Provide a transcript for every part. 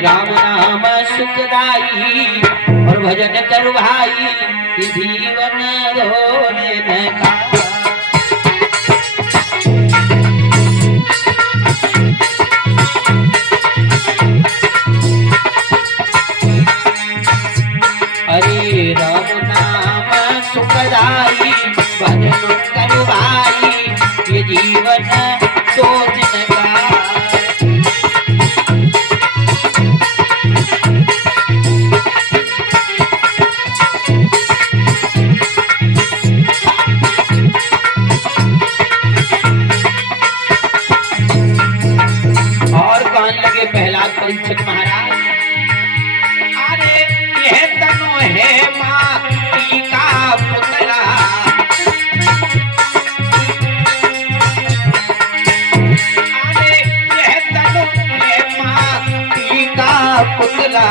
राम नाम सुखदाई और भजन कर भाई जीवन धोने का। हरे राम नाम सुखदाई भजन कर भाई ये जीवन धोने का। प्रहलाद परीक्षित महाराज, अरे यह तनु है माटी का पुतला, अरे यह तनु है माटी का पुतला,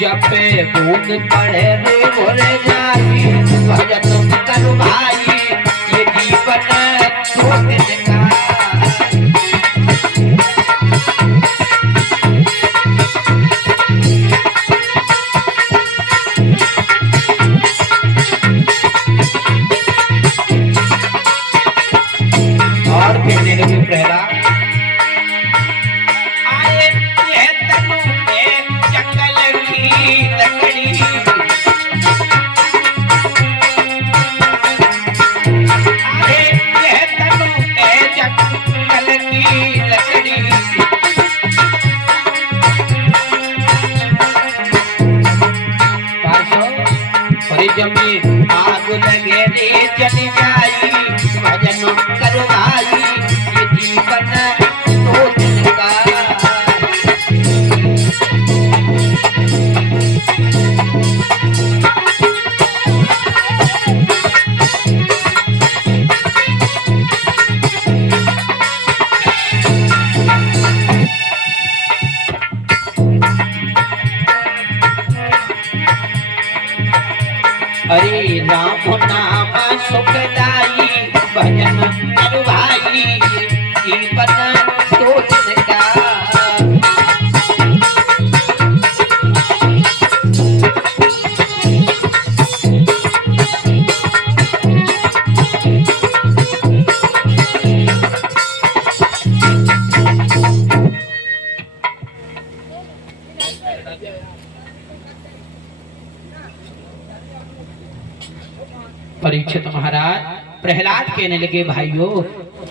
जब पे बूंद पड़े रे बोले जाई भजन कर भाई ये जीवन धोने का। और कहने लगे प्रहलाद, आए ये तनु में जंगल की लकड़ी, जब आग लगे रे जल जाई भजन कर भाई ये जीवन धोने का। हरे राम नाम सुखदाई भजन कर भाई जीवन धोने का। परीक्षित महाराज, प्रहलाद कहने लगे भाइयों,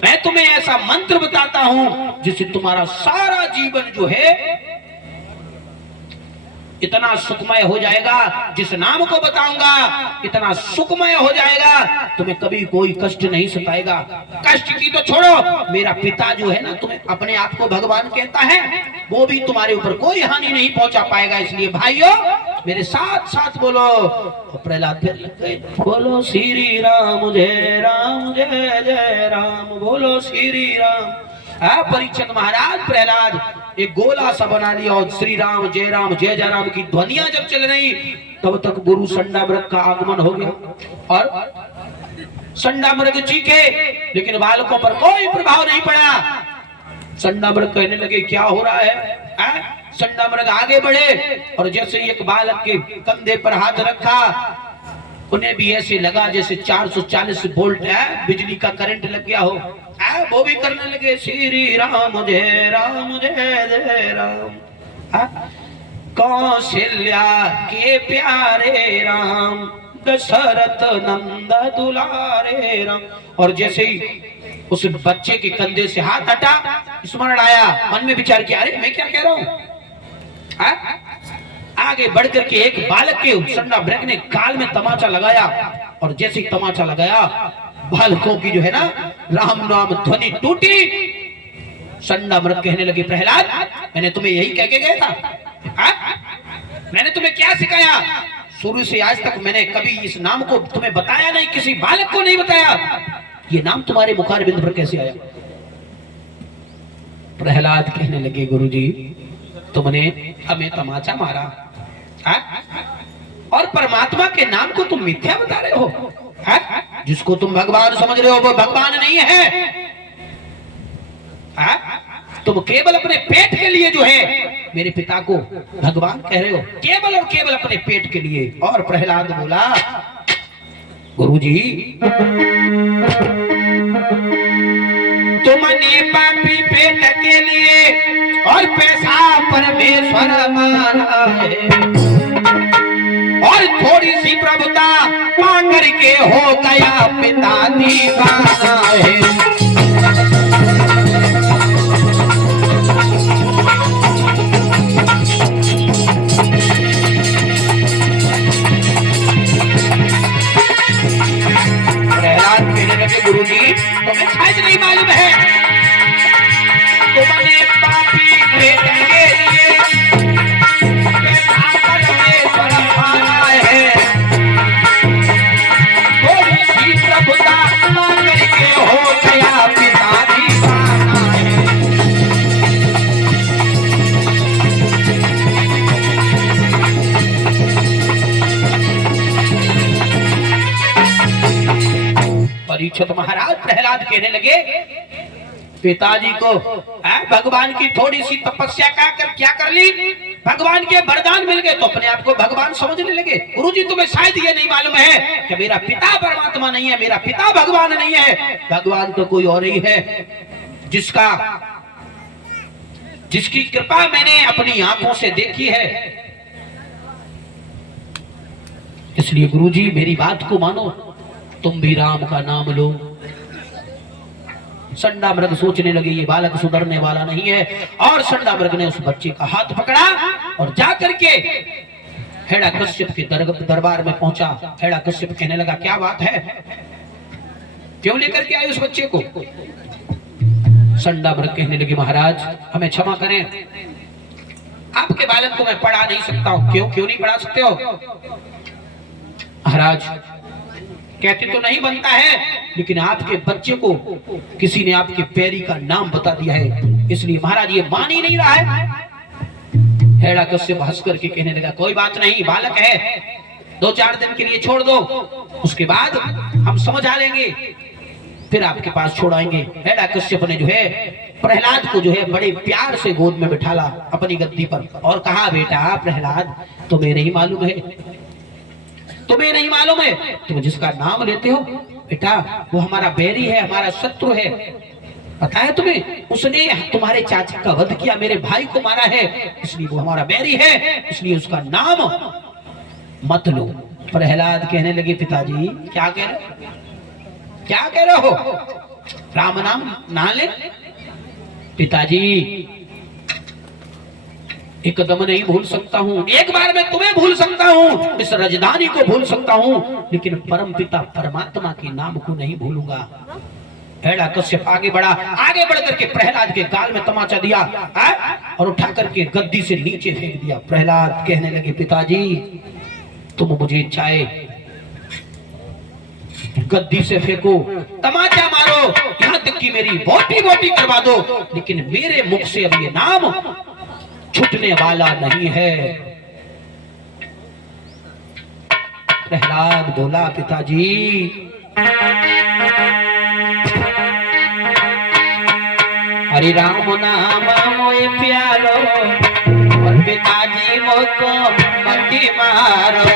मैं तुम्हें ऐसा मंत्र बताता हूं जिससे तुम्हारा सारा जीवन जो है इतना सुखमय हो जाएगा। जिस नाम को बताऊंगा इतना सुखमय हो जाएगा, तुम्हें कभी कोई कष्ट नहीं सताएगा। कष्ट की तो छोड़ो, मेरा पिता जो है ना, तुम्हें अपने आप को भगवान कहता है, वो भी तुम्हारे ऊपर कोई हानि नहीं पहुंचा पाएगा। इसलिए भाइयों मेरे साथ साथ बोलो। प्रहलाद बोलो श्री राम जय जय राम, बोलो श्री राम। परीक्षित महाराज, प्रहलाद एक गोला सा बना लिया और श्री राम जय जय राम की ध्वनियां जब चल रही तब तक गुरु संडामृग का आगमन हो गया और संडामृग चीखे, लेकिन बालकों पर कोई प्रभाव नहीं पड़ा। संडामृग कहने लगे क्या हो रहा है? संडामृग आगे बढ़े और जैसे एक बालक के कंधे पर हाथ रखा, उन्हें भी ऐसे लगा जैसे 440 वोल्ट है बिजली का करंट लग गया हो। वो भी करने लगे श्री राम जय जय राम। कौशल्या के प्यारे राम, दशरथ नंद दुलारे राम। और जैसे ही उस बच्चे के कंधे से हाथ हटा, स्मरण आया, मन में विचार किया, अरे मैं क्या कह रहा हूं। आगे बढ़कर के एक बालक के संडामृग ने गाल में तमाचा लगाया और जैसे तमाचा लगाया बालकों की जो है ना राम नाम ध्वनि टूटी। संडामृग कहने लगे प्रहलाद, मैंने तुम्हें यही कह के गया था। मैंने तुम्हें क्या सिखाया? शुरू से आज तक मैंने कभी इस नाम को तुम्हें बताया नहीं, किसी बालक को नहीं बताया। ये नाम तुम्हारे मुखारबिंद पर कैसे आया? प्रहलाद कहने लगे गुरुजी, तुमने हमें तमाचा मारा और परमात्मा के नाम को तुम मिथ्या बता रहे हो। जिसको तुम भगवान समझ रहे हो वो भगवान नहीं है। तुम केवल अपने पेट के लिए जो है मेरे पिता को भगवान कह रहे हो, केवल और केवल अपने पेट के लिए। और प्रहलाद बोला, गुरुजी तुमने पापी पेट के लिए और पैसा परमेश्वर माना है, और थोड़ी सी प्रभुता पाकर के हो गया पिता दीवाना है। गुरुजी तुम्हें शायद नहीं मालूम है, तुमने पापी पेट के लिए पैसा परमेश्वर माना है, थोड़ी सी प्रभुता मांग के हो गया पिता दीवाना है। परीक्षित महाराज प्रहलाद कहने लगे, पिताजी को भगवान की थोड़ी सी तपस्या क्या कर ली, भगवान के वरदान मिल गए तो अपने आप को भगवान समझने लगे। गुरुजी तुम्हें शायद ये नहीं मालूम है कि मेरा पिता परमात्मा नहीं है, मेरा पिता भगवान नहीं है, भगवान तो कोई और ही है, जिसकी कृपा मैंने अपनी आंखों से देखी है। इसलिए गुरुजी मेरी बात को मानो, तुम भी राम का नाम लो। संडा मृग सोचने लगे ये बालक सुधरने वाला नहीं है, और संडा मृग ने उस बच्चे का हाथ पकड़ा और जाकर के हिरण्यकश्यप के दरबार में पहुंचा। हिरण्यकश्यप कहने लगा, क्या बात है, क्यों लेकर के आए उस बच्चे को? संडा मृग कहने लगे, महाराज हमें क्षमा करें, आपके बालक को मैं पढ़ा नहीं सकता हूं। क्यों नहीं पढ़ा सकते हो? महाराज कहते तो नहीं बनता है, लेकिन आपके बच्चे को किसी ने आपके पैरी का नाम बता दिया है, इसलिए महाराज ये मान ही नहीं रहा है। हिरण्यकश्यप हंस करके कहने लगा, कोई बात नहीं, बालक है, 2-4 दिन के लिए छोड़ दो, उसके बाद हम समझा लेंगे, फिर आपके पास छोड़ाएंगे। हिरण्यकश्यप ने जो है प्रहलाद को जो है बड़े प्यार से गोद में बिठाला अपनी गद्दी पर और कहा, बेटा प्रहलाद तुम्हें नहीं मालूम है, तुम्हें नहीं मालूम है, तुम जिसका नाम लेते हो बेटा वो हमारा बैरी है, हमारा शत्रु है, पता है तुम्हें? उसने तुम्हारे चाचा का वध किया, मेरे भाई को मारा है, इसलिए वो हमारा बैरी है, इसलिए उसका नाम मत लो। प्रहलाद कहने लगे, पिताजी क्या कह रहे हो, राम नाम ना ले? पिताजी एकदम नहीं भूल सकता हूँ, एक बार मैं तुम्हें भूल सकता हूँ, इस राजधानी को भूल सकता हूँ, लेकिन परम पिता परमात्मा के नाम को नहीं भूलूंगा। हिरण्यकश्यप आगे बढ़ करके प्रहलाद के गाल में तमाचा दिया और उठा करके गद्दी से नीचे फेंक दिया। प्रहलाद कहने लगे, पिताजी तुम मुझे चाहे गद्दी से फेंको, तमाचा मारो, यहाँ तक कि मेरी बोटी करवा दो, लेकिन मेरे मुख से अब ये नाम छूटने वाला नहीं है। प्रहलाद बोला, पिताजी हरि राम नाम मोए प्यारो, और पिताजी मोको मत मारो।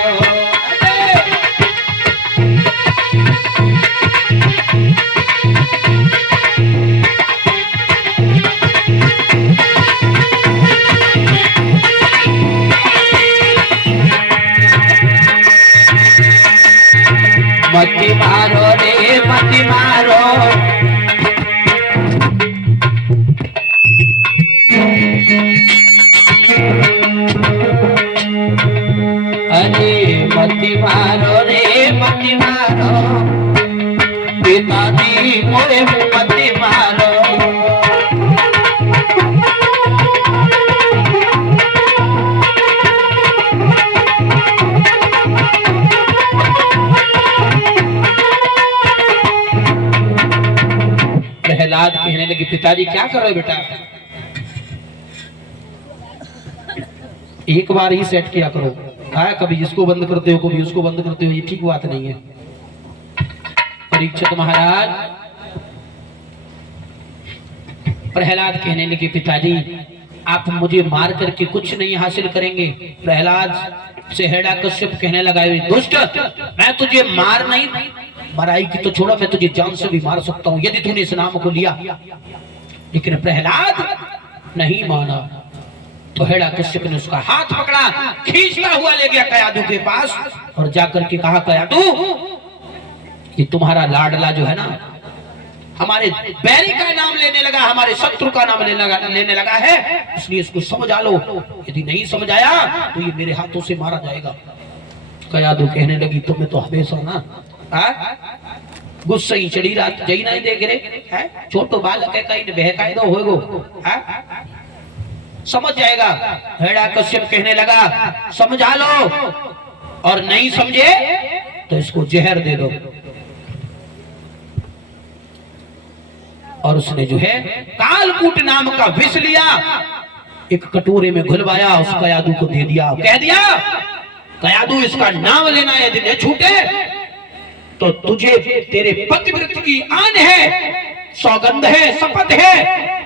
मत मारो रे मत मारो, अरे मत मारो रे मत मारो, पिताजी मोरे मत मारो। प्रहलाद कहने लगे, पिताजी क्या कर रहे हो बेटा, एक बार ही सेट किया करो, कभी इसको बंद करते हो कभी उसको बंद करते हो, ये ठीक बात नहीं है। परीक्षित महाराज प्रहलाद कहने लगे पिताजी आप मुझे मार करके कुछ नहीं हासिल करेंगे। प्रहलाद से हिरण्यकश्यप कहने लगा दुष्ट, मैं तुझे मार नहीं मराई की तो छोड़ो, मैं तुझे जान से भी मार सकता हूं यदि तूने इस नाम को लिया। लेकिन प्रहलाद नहीं माना। तो हिरण्यकश्यप ने उसका हाथ पकड़ा, खींचता हुआ ले गया कयादू के पास और जाकर के कहा कयादू ये तुम्हारा लाडला जो है ना हमारे बैरी का नाम लेने लगा, हमारे शत्रु का नाम लेने लगा है, इसलिए इसको समझा लो, यदि नहीं समझ आया तो ये मेरे हाथों से मारा जाएगा। कयादू कहने लगी तुम्हें तो हमेशा ना गुस्सा ही चढ़ी रात जई नहीं देख रहे है, छोटो बालक है कहीं बहकाए दो होगो समझ जाएगा। हिरण्यकश्यप कहने लगा समझा लो और नहीं समझे तो इसको जहर दे दो। और उसने जो है कालकूट नाम का विष लिया, एक कटोरे में घुलवाया, उस कयादू को दे दिया, कह दिया कयादू इसका नाम लेना यदि न छूटे तो तुझे तेरे पतिव्रत की आन है, सौगंध है, शपथ है